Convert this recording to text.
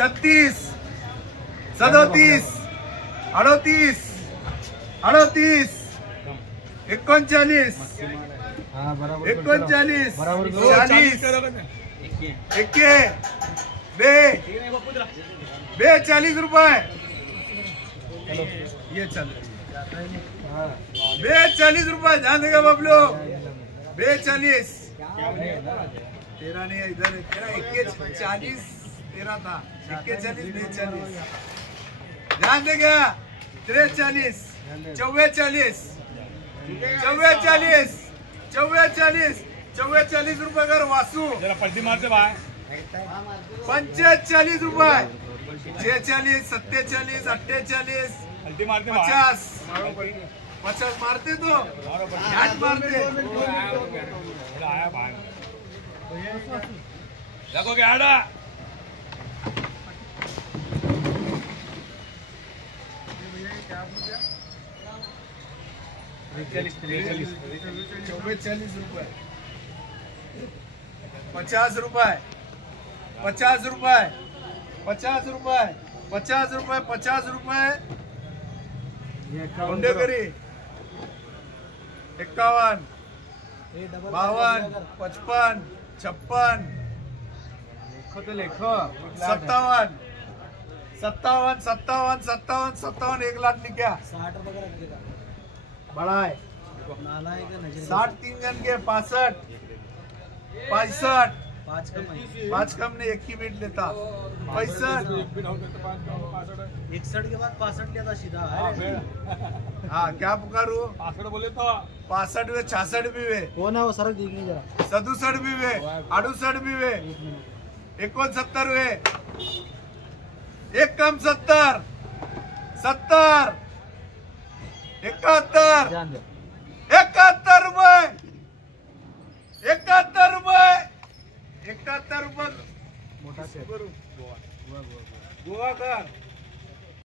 36 37 38 38 39 39 40 40 रुपए ये चल रही 40 रुपए ध्यान देगा बबलू 40 तेरा नहीं इधर तेरा 41 तेरा था 41 42 ध्यान देगा 43 44 रुपए कर वासू जरा पलटी मारते भाई 45 रुपए 46 47 48 पलटी मारते 50 मारते तो घाट मारते आया भाई देखो क्या आड़ा 44 रुपए 50 रुपए 50 रुपए 50 रुपए 50 रुपए 50 रुपए करी 51 52 55 56 57 1 लाख निकला 60 रुपए का रखेगा बड़ा है 60 3 जन के 65 पाँच कम ने एक ही मिनट लेता 65 61 के बाद 65 लेता सीधा हाँ क्या पुकारू 65 बोले तो 65 वे 66 भी वे कौन है वो सड़क देख लीजिए 67 भी वे 68 भी वे 69 वे एक कम 70 71 71 रुपए 71 रुपए मोटा से गोवा कर